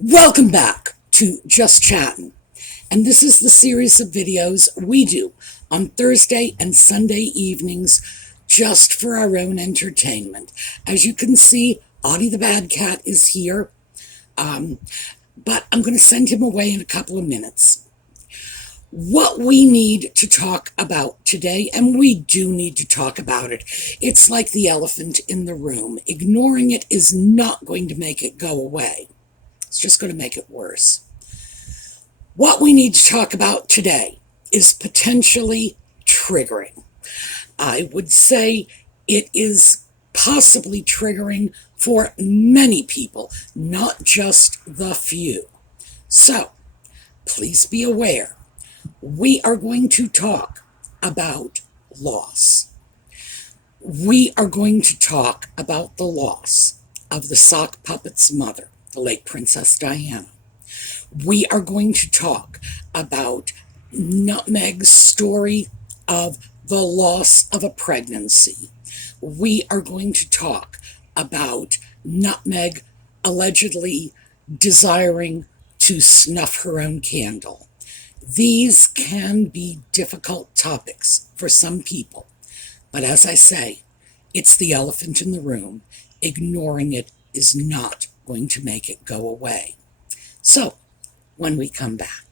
Welcome back to Just Chattin', and this is the series of videos we do on Thursday and Sunday evenings just for our own entertainment. As you can see, Audie the bad cat is here, but I'm going to send him away in a couple of minutes. What we need to talk about today, and we do need to talk about it, it's like the elephant in the room. Ignoring it is not going to make it go away. It's just going to make it worse. What we need to talk about today is potentially triggering. I would say it is possibly triggering for many people, not just the few. So, please be aware, we are going to talk about loss. We are going to talk about the loss of the sock puppet's mother, the late Princess Diana. We are going to talk about Nutmeg's story of the loss of a pregnancy. We are going to talk about Nutmeg allegedly desiring to snuff her own candle. These can be difficult topics for some people, but as I say, it's the elephant in the room. Ignoring it is not going to make it go away. So, when we come back.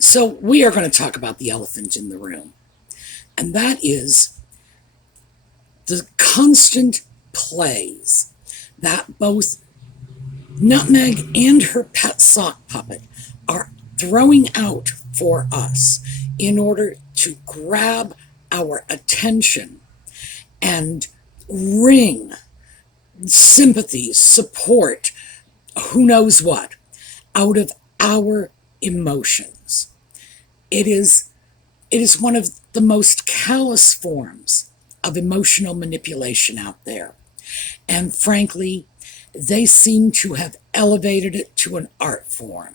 So we are going to talk about the elephant in the room, and that is the constant plays that both Nutmeg and her pet sock puppet are throwing out for us in order to grab our attention and wring sympathy, support, who knows what, out of our emotions. It is one of the most callous forms of emotional manipulation out there. And frankly, they seem to have elevated it to an art form.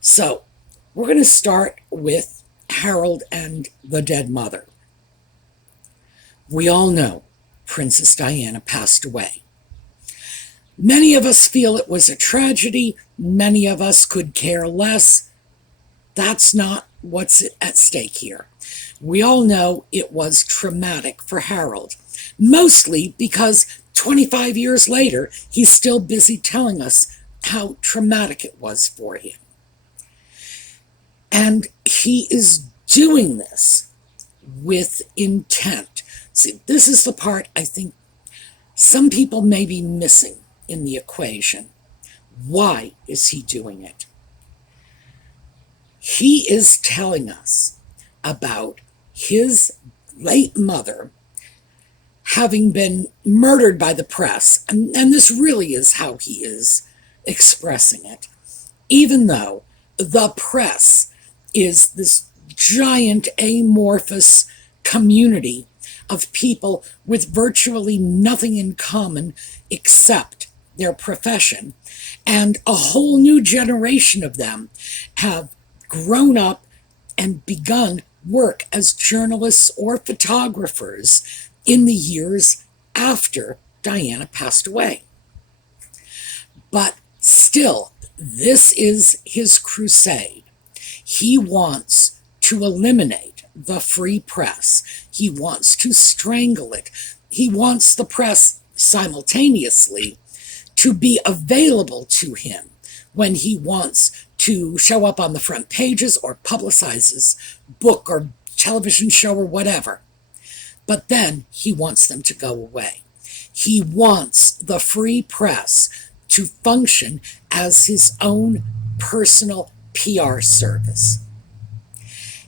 So, we're going to start with Harold and the dead mother. We all know Princess Diana passed away. Many of us feel it was a tragedy. Many of us could care less. That's not what's at stake here. We all know it was traumatic for Harold, mostly because 25 years later, he's still busy telling us how traumatic it was for him. And he is doing this with intent. See, this is the part I think some people may be missing in the equation. Why is he doing it? He is telling us about his late mother having been murdered by the press, and this really is how he is expressing it, even though the press is this giant amorphous community of people with virtually nothing in common except their profession, and a whole new generation of them have grown up and begun work as journalists or photographers in the years after Diana passed away. But still, this is his crusade. He wants to eliminate the free press. He wants to strangle it. He wants the press simultaneously to be available to him when he wants to show up on the front pages or publicize his book or television show or whatever. But then he wants them to go away. He wants the free press to function as his own personal PR service.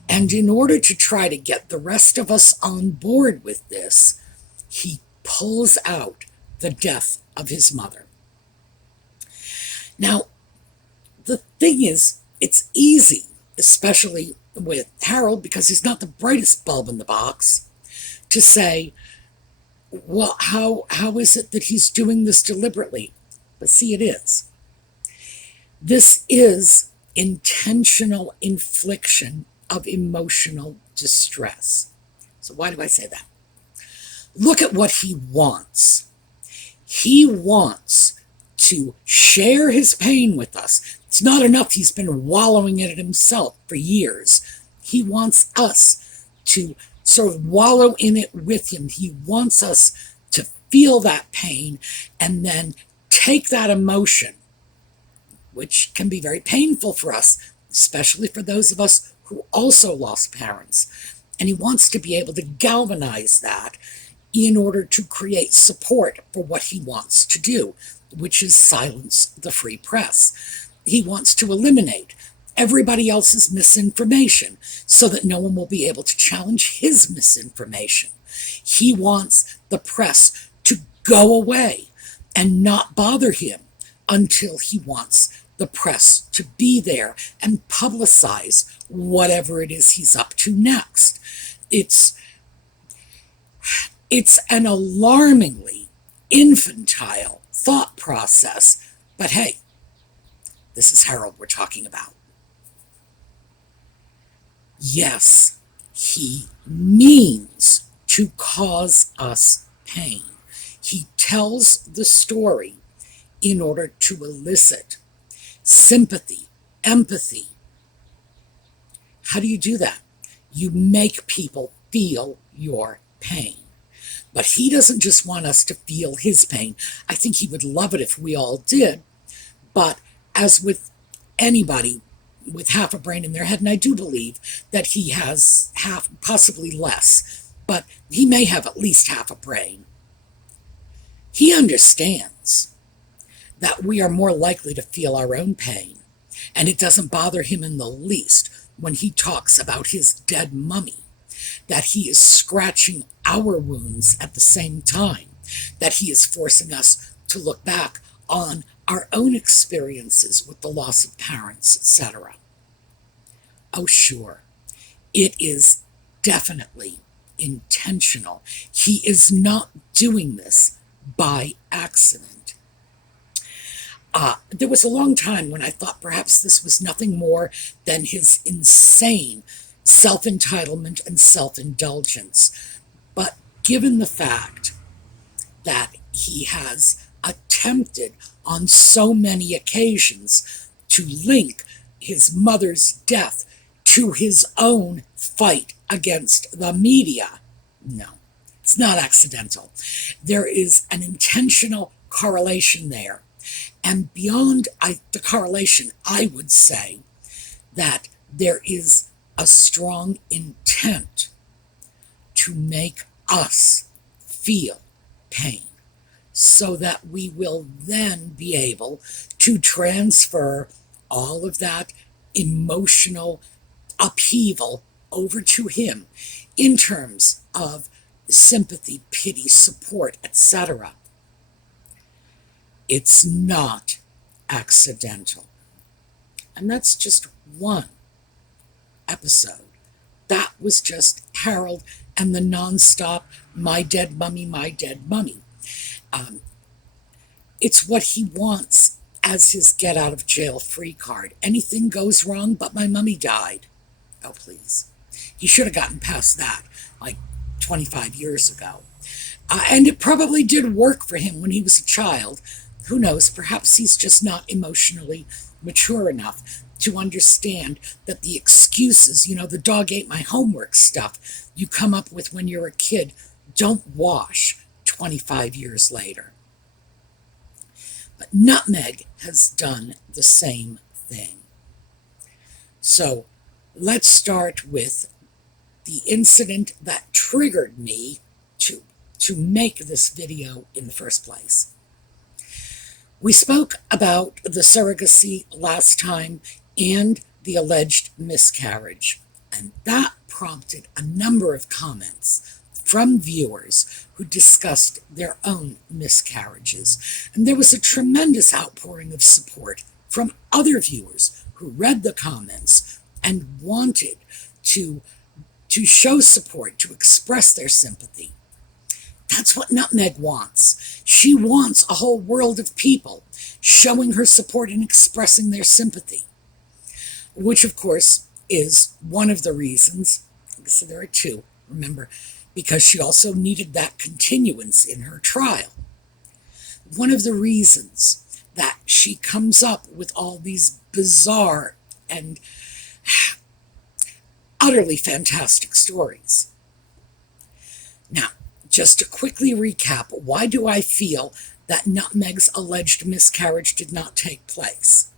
And in order to try to get the rest of us on board with this, he pulls out the death of his mother. Now, the thing is, it's easy, especially with Harold, because he's not the brightest bulb in the box, to say, well, how is it that he's doing this deliberately? But see, it is. This is intentional infliction of emotional distress. So why do I say that? Look at what he wants. He wants to share his pain with us. It's not enough he's been wallowing in it himself for years. He wants us to sort of wallow in it with him. He wants us to feel that pain and then take that emotion, which can be very painful for us, especially for those of us who also lost parents. And he wants to be able to galvanize that in order to create support for what he wants to do, which is silence the free press. He wants to eliminate everybody else's misinformation so that no one will be able to challenge his misinformation. He wants the press to go away and not bother him until he wants the press to be there and publicize whatever it is he's up to next. It's an alarmingly infantile thought process, but hey, this is Harold we're talking about. Yes, he means to cause us pain. He tells the story in order to elicit sympathy, empathy. How do you do that? You make people feel your pain. But he doesn't just want us to feel his pain. I think he would love it if we all did. But as with anybody with half a brain in their head, and I do believe that he has half, possibly less, but he may have at least half a brain. He understands that we are more likely to feel our own pain, and it doesn't bother him in the least when he talks about his dead mummy, that he is scratching our wounds at the same time, that he is forcing us to look back on our own experiences with the loss of parents, etc. Oh, sure, it is definitely intentional. He is not doing this by accident. There was a long time when I thought perhaps this was nothing more than his insane self-entitlement and self-indulgence. But given the fact that he has attempted on so many occasions to link his mother's death to his own fight against the media, no, it's not accidental. There is an intentional correlation there. And beyond the correlation, I would say that there is a strong intent to make us feel pain so that we will then be able to transfer all of that emotional upheaval over to him in terms of sympathy, pity, support, etc. It's not accidental. And that's just one episode. That was just Harold and the nonstop, my dead mummy, my dead mummy. It's what he wants as his get out of jail free card. Anything goes wrong, but my mummy died. Oh, please. He should have gotten past that like 25 years ago. And it probably did work for him when he was a child. Who knows, perhaps he's just not emotionally mature enough to understand that the excuses, the dog ate my homework stuff you come up with when you're a kid don't wash 25 years later. But Nutmeg has done the same thing. So let's start with the incident that triggered me to make this video in the first place. We spoke about the surrogacy last time and the alleged miscarriage, and that prompted a number of comments from viewers who discussed their own miscarriages. And there was a tremendous outpouring of support from other viewers who read the comments and wanted to show support, to express their sympathy. That's what Nutmeg wants. She wants a whole world of people showing her support and expressing their sympathy, which, of course, is one of the reasons. So there are two, remember, because she also needed that continuance in her trial. One of the reasons that she comes up with all these bizarre and utterly fantastic stories. Now, just to quickly recap, why do I feel that Nutmeg's alleged miscarriage did not take place?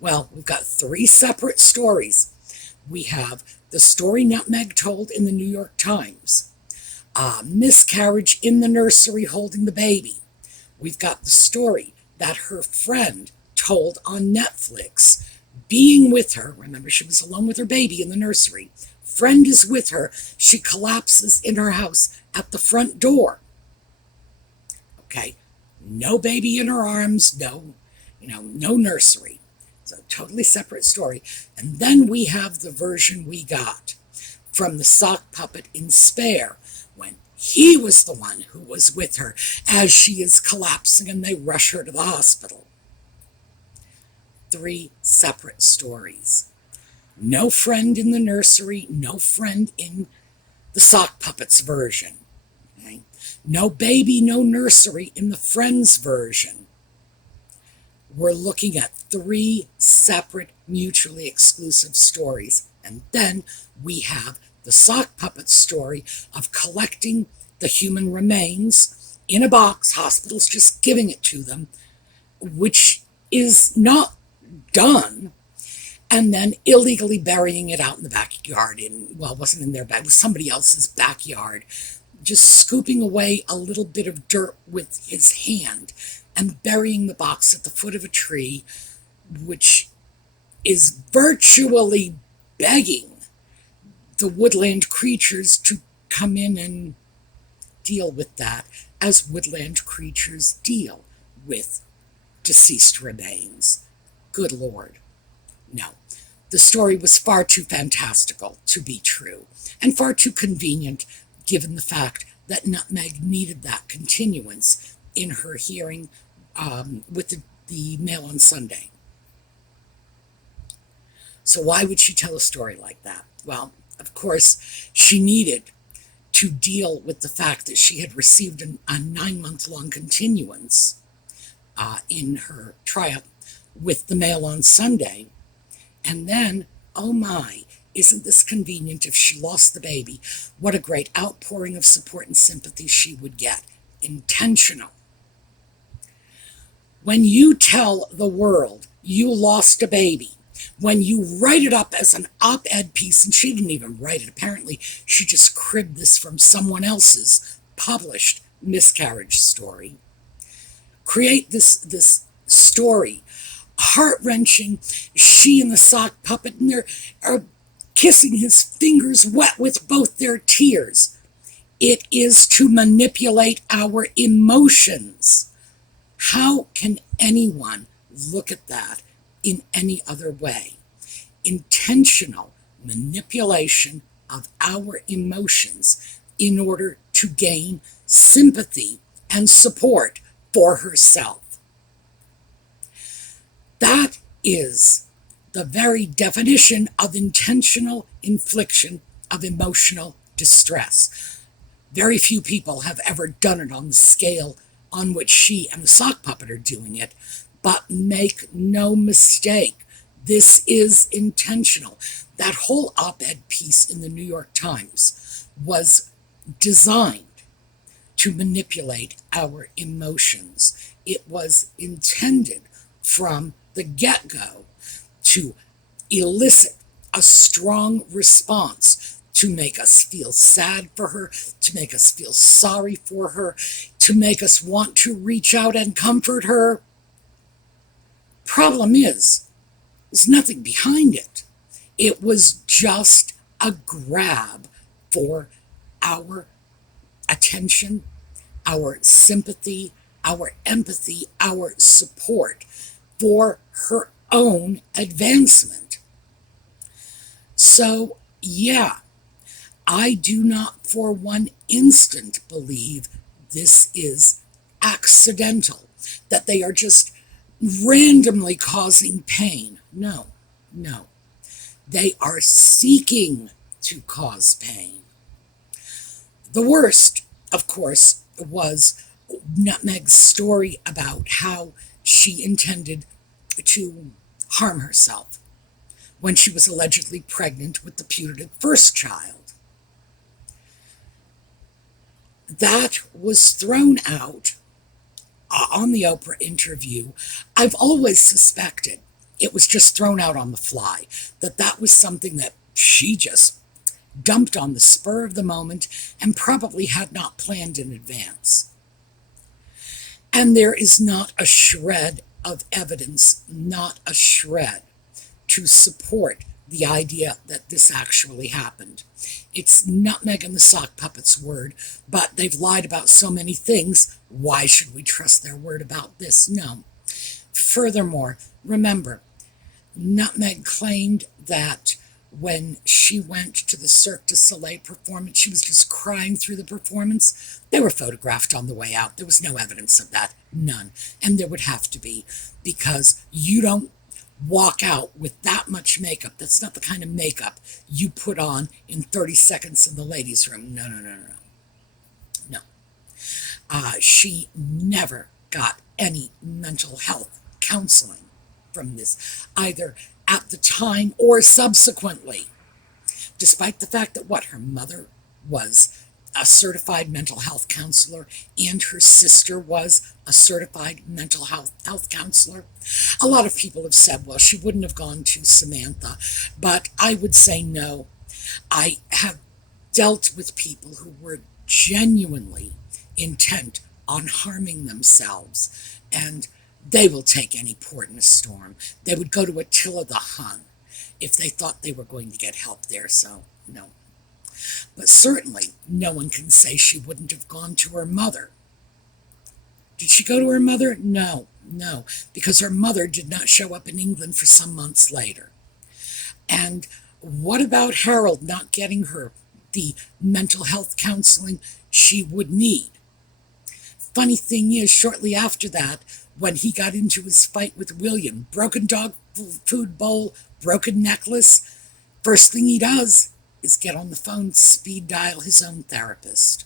Well, we've got three separate stories. We have the story Nutmeg told in the New York Times, miscarriage in the nursery holding the baby. We've got the story that her friend told on Netflix, being with her. Remember, she was alone with her baby in the nursery. Friend is with her. She collapses in her house at the front door. Okay, no baby in her arms, no nursery. It's a totally separate story. And then we have the version we got from the sock puppet in Spare, when he was the one who was with her as she is collapsing and they rush her to the hospital. Three separate stories. No friend in the nursery, no friend in the sock puppet's version. Okay? No baby, no nursery in the friend's version. We're looking at three separate, mutually exclusive stories. And then we have the sock puppet story of collecting the human remains in a box, hospitals just giving it to them, which is not done, and then illegally burying it out in the backyard it wasn't in their bag, it was somebody else's backyard, just scooping away a little bit of dirt with his hand and burying the box at the foot of a tree, which is virtually begging the woodland creatures to come in and deal with that, as woodland creatures deal with deceased remains. Good Lord. No. The story was far too fantastical to be true, and far too convenient given the fact that Nutmeg needed that continuance in her hearing with the Mail on Sunday. So why would she tell a story like that? Well, of course, she needed to deal with the fact that she had received a 9-month-long continuance in her trial with the Mail on Sunday. And then, oh my, isn't this convenient if she lost the baby? What a great outpouring of support and sympathy she would get. Intentional. When you tell the world you lost a baby, when you write it up as an op-ed piece, and she didn't even write it, apparently she just cribbed this from someone else's published miscarriage story, create this story, heart-wrenching, she and the sock puppet, and they're kissing his fingers wet with both their tears. It is to manipulate our emotions. How can anyone look at that in any other way? Intentional manipulation of our emotions in order to gain sympathy and support for herself. That is the very definition of intentional infliction of emotional distress. Very few people have ever done it on the scale on which she and the sock puppet are doing it, but make no mistake, this is intentional. That whole op-ed piece in the New York Times was designed to manipulate our emotions. It was intended from the get-go to elicit a strong response, to make us feel sad for her, to make us feel sorry for her, to make us want to reach out and comfort her. Problem is, there's nothing behind it. It was just a grab for our attention, our sympathy, our empathy, our support for her own advancement. So Yeah, I do not for one instant believe this is accidental, that they are just randomly causing pain. No, no. They are seeking to cause pain. The worst, of course, was Nutmeg's story about how she intended to harm herself when she was allegedly pregnant with the putative first child. That was thrown out on the Oprah interview. I've always suspected it was just thrown out on the fly, that that was something that she just dumped on the spur of the moment and probably had not planned in advance. And there is not a shred of evidence, not a shred, to support the idea that this actually happened. It's Nutmeg and the Sock Puppet's word, but they've lied about so many things. Why should we trust their word about this? No. Furthermore, remember, Nutmeg claimed that when she went to the Cirque du Soleil performance, she was just crying through the performance. They were photographed on the way out. There was no evidence of that. None. And there would have to be, because you don't walk out with that much makeup. That's not the kind of makeup you put on in 30 seconds in the ladies' room. No, no, no, no, no. No. She never got any mental health counseling from this, either at the time or subsequently, despite the fact that her mother was a certified mental health counselor and her sister was a certified mental health counselor. A lot of people have said, well, she wouldn't have gone to Samantha, but I would say no. I have dealt with people who were genuinely intent on harming themselves, and they will take any port in a storm. They would go to Attila the Hun if they thought they were going to get help there, so no. But certainly no one can say she wouldn't have gone to her mother. Did she go to her mother? No, no, because her mother did not show up in England for some months later. And what about Harold not getting her the mental health counseling she would need? Funny thing is, shortly after that, when he got into his fight with William, broken dog food bowl, broken necklace, first thing he does is get on the phone, speed dial his own therapist.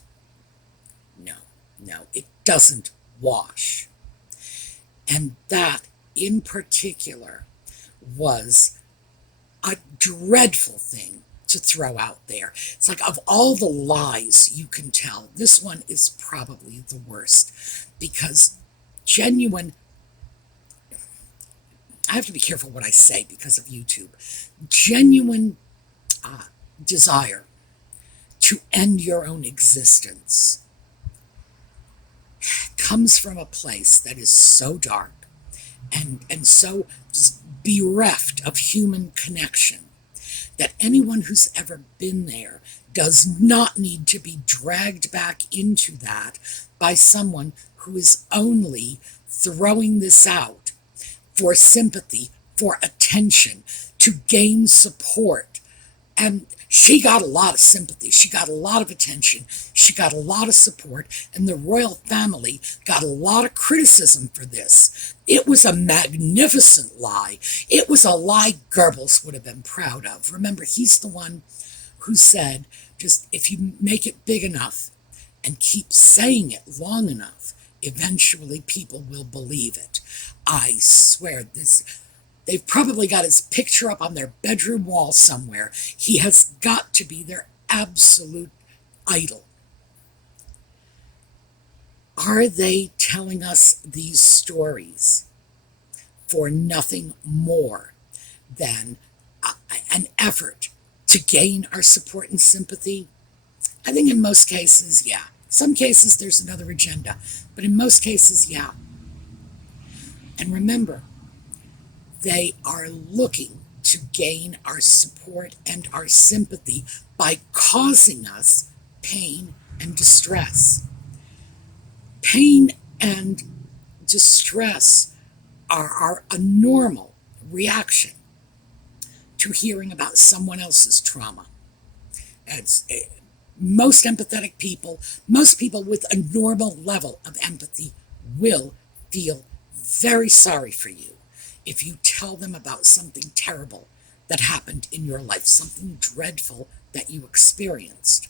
No, no, it doesn't wash. And that, in particular, was a dreadful thing to throw out there. It's like, of all the lies you can tell, this one is probably the worst, because genuine, I have to be careful what I say because of YouTube, genuine desire to end your own existence comes from a place that is so dark and so just bereft of human connection that anyone who's ever been there does not need to be dragged back into that by someone who is only throwing this out for sympathy, for attention, to gain support. And she got a lot of sympathy. She got a lot of attention. She got a lot of support. And the royal family got a lot of criticism for this. It was a magnificent lie. It was a lie Goebbels would have been proud of. Remember, he's the one who said, just if you make it big enough and keep saying it long enough, eventually people will believe it. I swear this. They've probably got his picture up on their bedroom wall somewhere. He has got to be their absolute idol. Are they telling us these stories for nothing more than an effort to gain our support and sympathy? I think in most cases, yeah. Some cases there's another agenda, but in most cases, yeah. And remember, they are looking to gain our support and our sympathy by causing us pain and distress. Pain and distress are a normal reaction to hearing about someone else's trauma. It's, most empathetic people, most people with a normal level of empathy will feel very sorry for you if you tell them about something terrible that happened in your life, something dreadful that you experienced.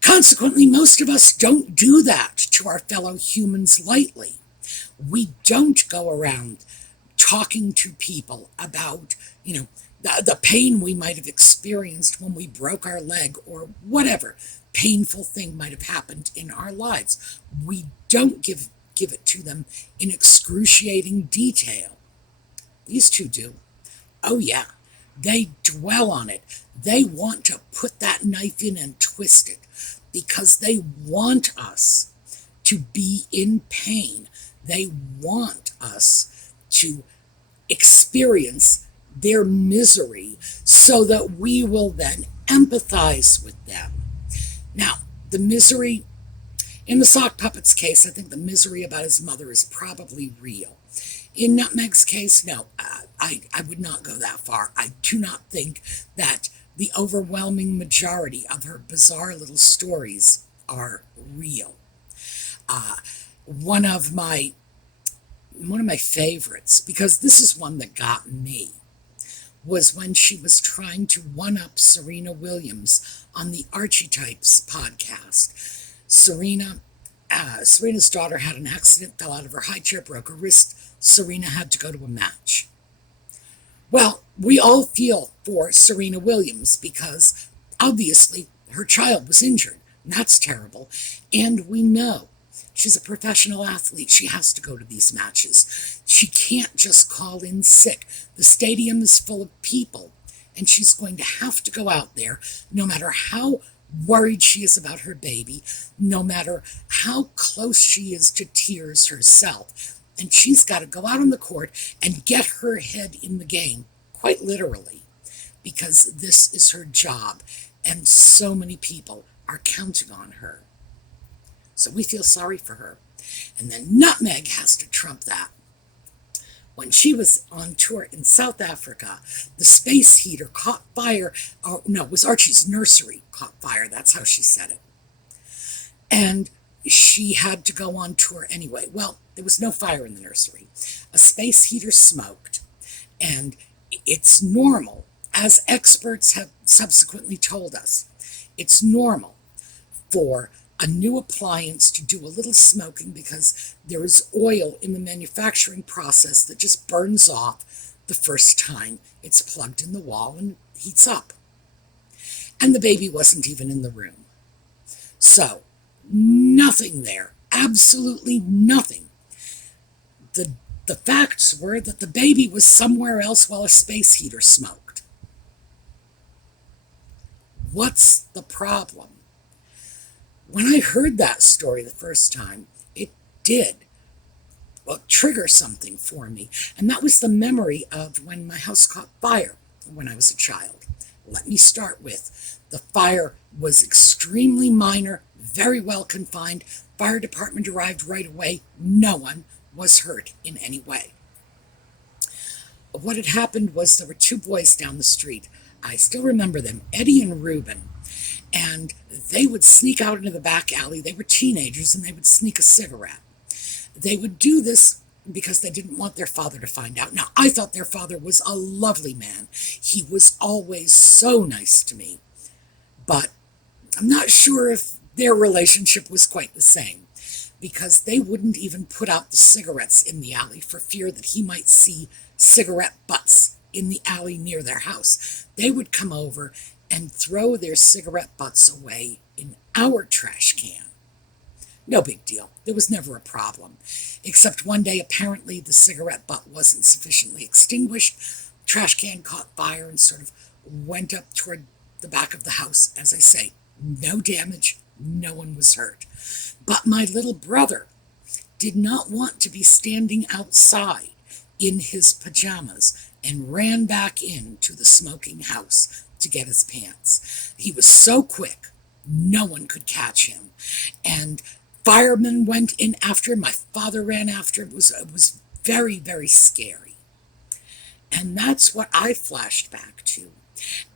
Consequently, most of us don't do that to our fellow humans lightly. We don't go around talking to people about, the pain we might have experienced when we broke our leg or whatever painful thing might have happened in our lives. We don't give it to them in excruciating detail. These two do. Oh, yeah. They dwell on it. They want to put that knife in and twist it because they want us to be in pain. They want us to experience their misery so that we will then empathize with them. Now, the misery, in the sock puppet's case, I think the misery about his mother is probably real. In Nutmeg's case, no, I would not go that far. I do not think that the overwhelming majority of her bizarre little stories are real. One of my favorites, because this is one that got me, was when she was trying to one-up Serena Williams on the Archetypes podcast. Serena's daughter had an accident, fell out of her high chair, broke her wrist. Serena had to go to a match. Well, we all feel for Serena Williams because obviously her child was injured, and that's terrible. And we know she's a professional athlete. She has to go to these matches. She can't just call in sick. The stadium is full of people, and she's going to have to go out there no matter how worried she is about her baby, no matter how close she is to tears herself. And she's got to go out on the court and get her head in the game, quite literally, because this is her job, and so many people are counting on her. So we feel sorry for her. And then Nutmeg has to trump that. When she was on tour in South Africa, the space heater caught fire. Oh, no, it was Archie's nursery caught fire. That's how she said it. And she had to go on tour anyway. Well, there was no fire in the nursery. A space heater smoked. And it's normal, as experts have subsequently told us, it's normal for a new appliance to do a little smoking because there is oil in the manufacturing process that just burns off the first time it's plugged in the wall and heats up. And the baby wasn't even in the room. So, nothing there. Absolutely nothing. The facts were that the baby was somewhere else while a space heater smoked. What's the problem? When I heard that story the first time, it did trigger something for me. And that was the memory of when my house caught fire when I was a child. Let me start with, the fire was extremely minor, very well confined. Fire department arrived right away. No one was hurt in any way. What had happened was there were two boys down the street. I still remember them, Eddie and Reuben. And they would sneak out into the back alley. They were teenagers, and they would sneak a cigarette. They would do this because they didn't want their father to find out. Now, I thought their father was a lovely man. He was always so nice to me. But I'm not sure if their relationship was quite the same, because they wouldn't even put out the cigarettes in the alley for fear that he might see cigarette butts in the alley near their house. They would come over and throw their cigarette butts away in our trash can. No big deal. There was never a problem. Except one day, apparently, the cigarette butt wasn't sufficiently extinguished. Trash can caught fire and sort of went up toward the back of the house. As I say, no damage, no one was hurt. But my little brother did not want to be standing outside in his pajamas and ran back into the smoking house to get his pants. He was so quick, no one could catch him. And firemen went in after him. My father ran after him. It was very, very scary. And that's what I flashed back to.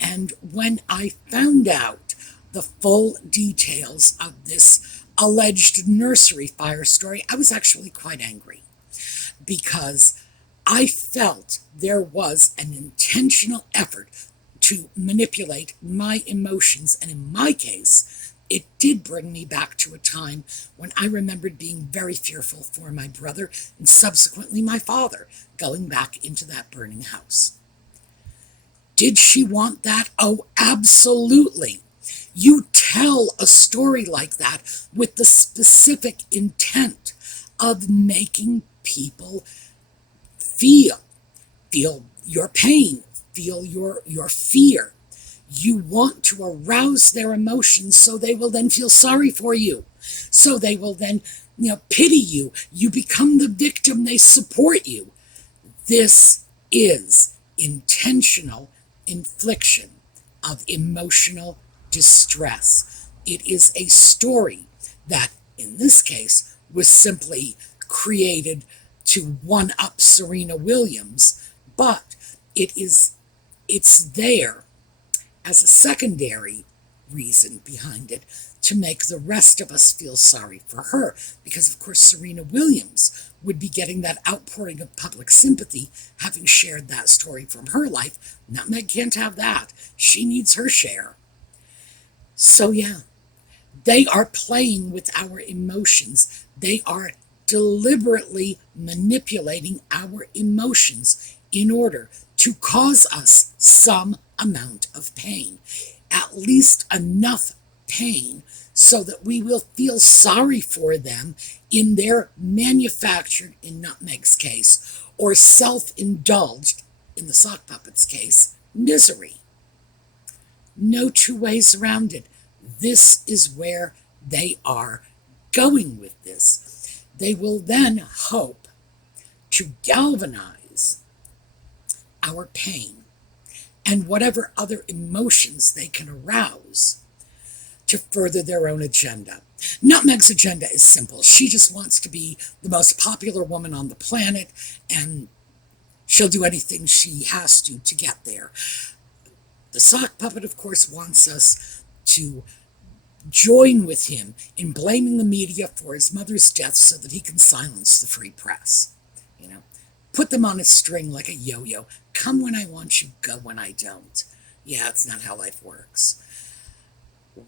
And when I found out the full details of this alleged nursery fire story, I was actually quite angry because I felt there was an intentional effort to manipulate my emotions. And in my case, it did bring me back to a time when I remembered being very fearful for my brother and subsequently my father going back into that burning house. Did she want that? Oh, absolutely. You tell a story like that with the specific intent of making people feel your pain, feel your fear. You want to arouse their emotions so they will then feel sorry for you. So they will then, pity you. You become the victim, they support you. This is intentional infliction of emotional distress. It is a story that, in this case, was simply created to one-up Serena Williams, but it's there as a secondary reason behind it to make the rest of us feel sorry for her, because of course Serena Williams would be getting that outpouring of public sympathy having shared that story from her life. Nutmeg can't have that. She needs her share. So yeah, they are playing with our emotions. They are deliberately manipulating our emotions in order to cause us some amount of pain, at least enough pain so that we will feel sorry for them in their manufactured, in Nutmeg's case, or self-indulged, in the sock puppet's case, misery. No two ways around it. This is where they are going with this. They will then hope to galvanize our pain and whatever other emotions they can arouse to further their own agenda. Nutmeg's agenda is simple. She just wants to be the most popular woman on the planet, and she'll do anything she has to get there. The sock puppet, of course, wants us to join with him in blaming the media for his mother's death so that he can silence the free press. Put them on a string like a yo-yo. Come when I want you, go when I don't. Yeah, it's not how life works.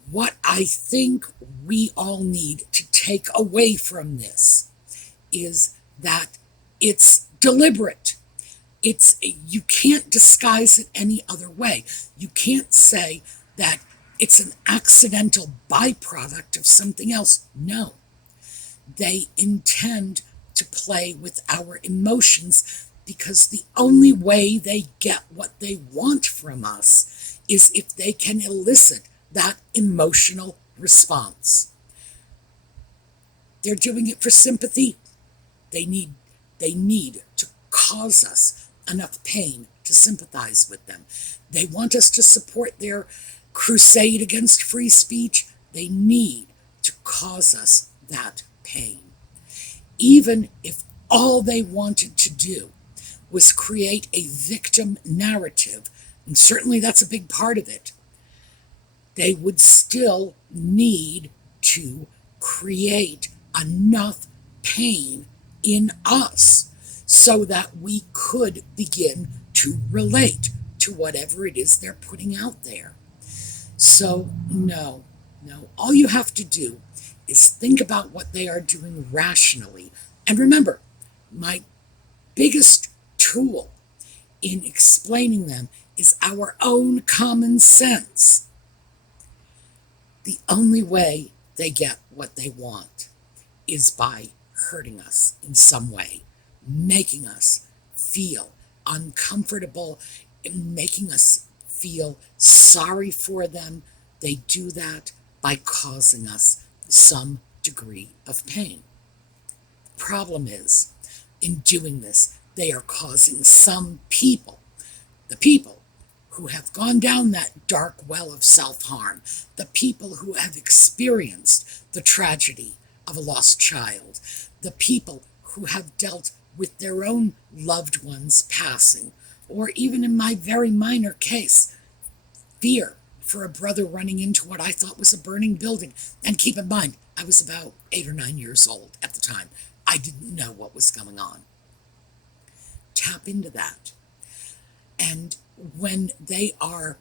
What I think we all need to take away from this is that it's deliberate. You can't disguise it any other way. You can't say that it's an accidental byproduct of something else. No. They intend to play with our emotions because the only way they get what they want from us is if they can elicit that emotional response. They're doing it for sympathy. They need to cause us enough pain to sympathize with them. They want us to support their crusade against free speech. They need to cause us that pain. Even if all they wanted to do was create a victim narrative, and certainly that's a big part of it, they would still need to create enough pain in us so that we could begin to relate to whatever it is they're putting out there. So no, all you have to do is think about what they are doing rationally. And remember, my biggest tool in explaining them is our own common sense. The only way they get what they want is by hurting us in some way, making us feel uncomfortable, making us feel sorry for them. They do that by causing us some degree of pain. Problem is, in doing this, they are causing some people, the people who have gone down that dark well of self-harm, the people who have experienced the tragedy of a lost child, the people who have dealt with their own loved ones passing, or even in my very minor case, fear for a brother running into what I thought was a burning building. And keep in mind, I was about 8 or 9 years old at the time. I didn't know what was going on. Tap into that. And when they are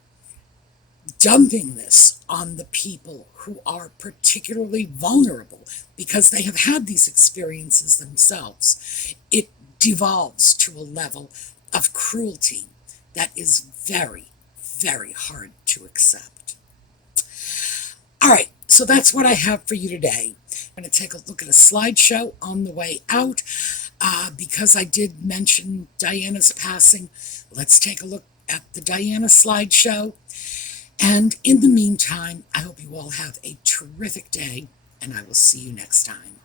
dumping this on the people who are particularly vulnerable because they have had these experiences themselves, it devolves to a level of cruelty that is very, very hard to accept. All right, so that's what I have for you today. I'm going to take a look at a slideshow on the way out. Because I did mention Diana's passing, let's take a look at the Diana slideshow. And in the meantime, I hope you all have a terrific day, and I will see you next time.